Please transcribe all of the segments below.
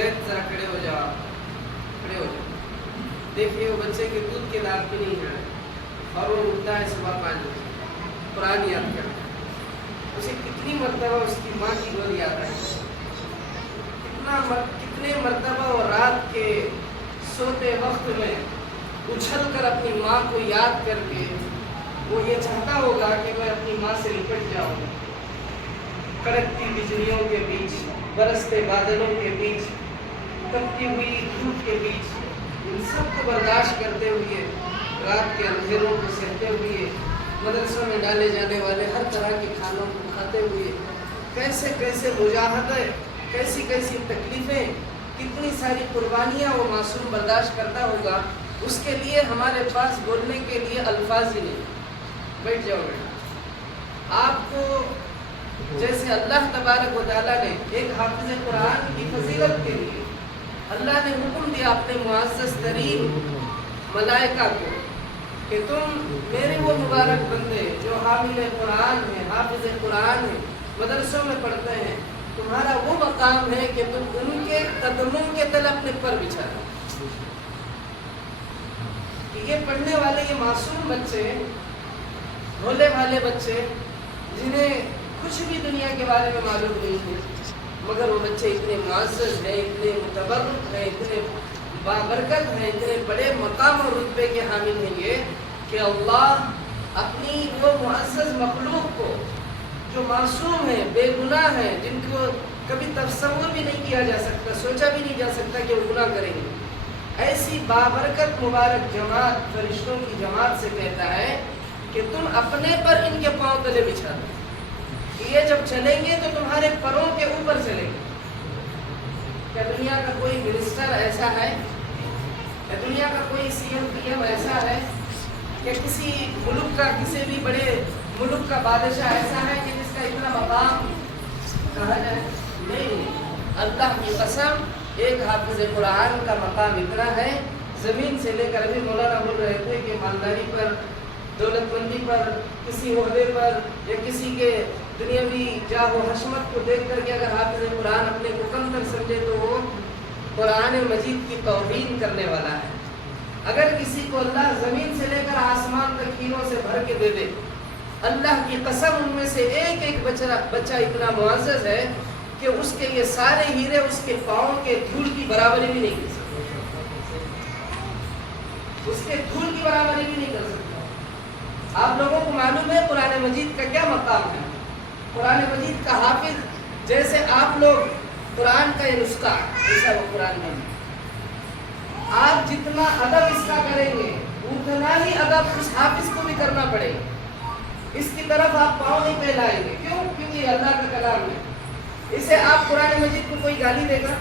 زید ذرا کھڑے ہو جاؤ، کھڑے ہو جاؤ. دیکھیے وہ بچے کے دودھ کے دانت بھی نہیں ہیں اور وہ اٹھتا ہے صبح 5 بجے قرآن یاد کرتا ہے. اسے کتنی مرتبہ اس کی ماں کی گود یاد آئی، کتنے مرتبہ وہ رات کے سوتے وقت میں اچھل کر اپنی ماں کو یاد کر کے وہ یہ چاہتا ہوگا کہ میں اپنی ماں سے لپٹ جاؤں. کڑکتی بجلیوں کے بیچ، برستے بادلوں کے بیچ، تپتی ہوئی دھوپ کے بیچ، ان سب کو برداشت کرتے ہوئے، رات کے اندھیروں کو سہتے ہوئے، مدرسوں میں ڈالے جانے والے ہر طرح کے کھانوں کو کھاتے ہوئے، کیسے کیسے مجاہدے، کیسی کیسی تکلیفیں، کتنی ساری قربانیاں وہ معصوم برداشت کرتا ہوگا. اس کے لیے ہمارے پاس بولنے کے لیے الفاظ ہی نہیں. بیٹھ جاؤ بیٹا. آپ کو جیسے اللہ تبارک و تعالیٰ نے ایک حافظ قرآن کی فضیلت کے لیے اللہ نے حکم دیا اپنے معزز ترین ملائکہ کو کہ تم میرے وہ مبارک بندے جو حامل قرآن ہیں، حافظ قرآن ہیں، مدرسوں میں پڑھتے ہیں، تمہارا وہ مقام ہے کہ تم ان کے قدموں کے تلے اپنے پر بچھا دو. یہ پڑھنے والے یہ معصوم بچے، بھولے بھالے بچے جنہیں کچھ بھی دنیا کے بارے میں معلوم نہیں ہے، مگر وہ بچے اتنے معزز ہیں، اتنے متبرک ہیں، اتنے بابرکت ہیں، اتنے بڑے مقام اور رتبے کے حامل ہیں یہ کہ اللہ اپنی وہ معزز مخلوق کو جو معصوم ہیں، بے گناہ ہیں، جن کو کبھی تصور بھی نہیں کیا جا سکتا، سوچا بھی نہیں جا سکتا کہ وہ گناہ کریں گے، ایسی بابرکت مبارک جماعت، فرشتوں کی جماعت سے کہتا ہے کہ تم اپنے پر ان کے پاؤں تلے بچھا دو. یہ جب چلیں گے تو تمہارے پروں کے اوپر چلیں گے. کیا دنیا کا کوئی منسٹر ایسا ہے؟ کیا دنیا کا کوئی سی ایم پی ایم ایسا ہے؟ کہ کسی ملک کا، کسی بھی بڑے ملک کا بادشاہ ایسا ہے کہ جس کا اتنا مقام کہا جائے؟ نہیں. اللہ کی قسم ایک حافظ قرآن کا مقام اتنا ہے، زمین سے لے کر، ابھی مولانا بول رہے تھے کہ مالداری پر، دولت مندی پر، کسی عہدے پر یا کسی کے دنیاوی جاہ و حشمت کو دیکھ کر کے اگر حافظ قرآن اپنے کو کمتر سمجھے تو وہ قرآن مجید کی توہین کرنے والا ہے. اگر کسی کو اللہ زمین سے لے کر آسمان تک ہیروں سے بھر کے دے دے، اللہ کی قسم ان میں سے ایک ایک بچہ اتنا معزز ہے کہ اس کے یہ سارے ہیرے اس کے پاؤں کے دھول کی برابری بھی نہیں کر سکتے، اس کے دھول کی برابری بھی نہیں کر سکتے. آپ لوگوں کو معلوم ہے قرآن مجید کا کیا مقام ہے. قرآن مجید کا حافظ جیسے آپ لوگ قرآن کا یہ نسخہ جیسا وہ قرآن مجید، آپ جتنا ادب اس کا کریں گے اتنا ہی ادب اس حافظ کو بھی کرنا پڑے گا. اس کی طرف آپ پاؤں نہیں پھیلائیں گے. کیوں؟ کیونکہ یہ اللہ کا کلام ہے. اسے آپ قرآن مجید کو کوئی گالی دے گا،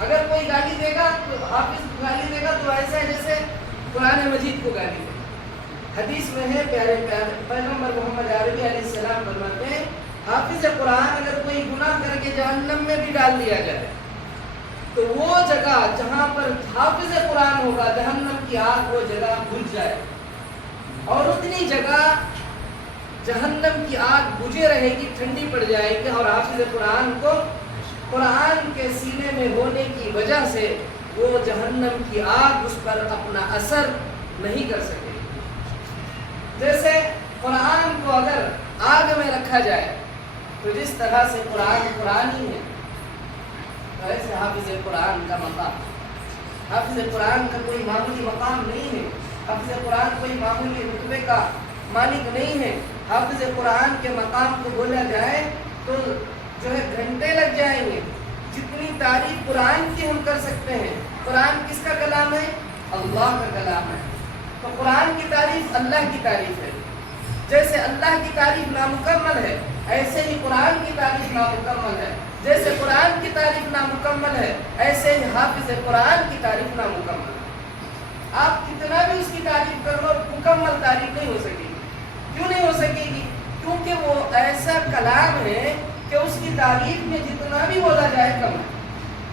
اگر کوئی گالی دے گا تو حافظ کو گالی دے گا تو ایسا ہے جیسے قرآن مجید کو گالی دے. حدیث میں ہے پیارے پیغمبر محمد عربی علیہ السلام فرماتے ہیں حافظ قرآن اگر کوئی گناہ کر کے جہنم میں بھی ڈال دیا جائے تو وہ جگہ جہاں پر حافظ قرآن ہوگا، جہنم کی آگ وہ جگہ بجھ جائے، اور اتنی جگہ جہنم کی آگ بجھے رہے گی، ٹھنڈی پڑ جائے گی، اور حافظ قرآن کو قرآن کے سینے میں ہونے کی وجہ سے وہ جہنم کی آگ اس پر اپنا اثر نہیں کر سکے. جیسے قرآن کو اگر آگ میں رکھا جائے تو جس طرح سے قرآن قرآن ہی ہے، ایسے حافظ قرآن کا مقام، حافظ قرآن کا کوئی معمولی مقام نہیں ہے. حافظ قرآن کوئی معمولی رتبے کا مالک نہیں ہے. حافظ قرآن کے مقام کو بولا جائے تو جو ہے گھنٹے لگ جائیں گے. جتنی تعریف قرآن کی ہم کر سکتے ہیں. قرآن کس کا کلام ہے؟ اللہ کا کلام ہے. تو قرآن کی تعریف اللہ کی تعریف ہے. جیسے اللہ کی تعریف نامکمل ہے ایسے ہی قرآن کی تعریف نامکمل ہے. جیسے قرآن کی تعریف نامکمل ہے ایسے ہی حافظ قرآن کی تعریف نامکمل ہے. آپ کتنا بھی اس کی تعریف کر لو مکمل تعریف نہیں ہو سکے گی. کیوں نہیں ہو سکے گی؟ کیونکہ وہ ایسا کلام ہے کہ اس کی تعریف میں جتنا بھی بولا جائے کم ہے.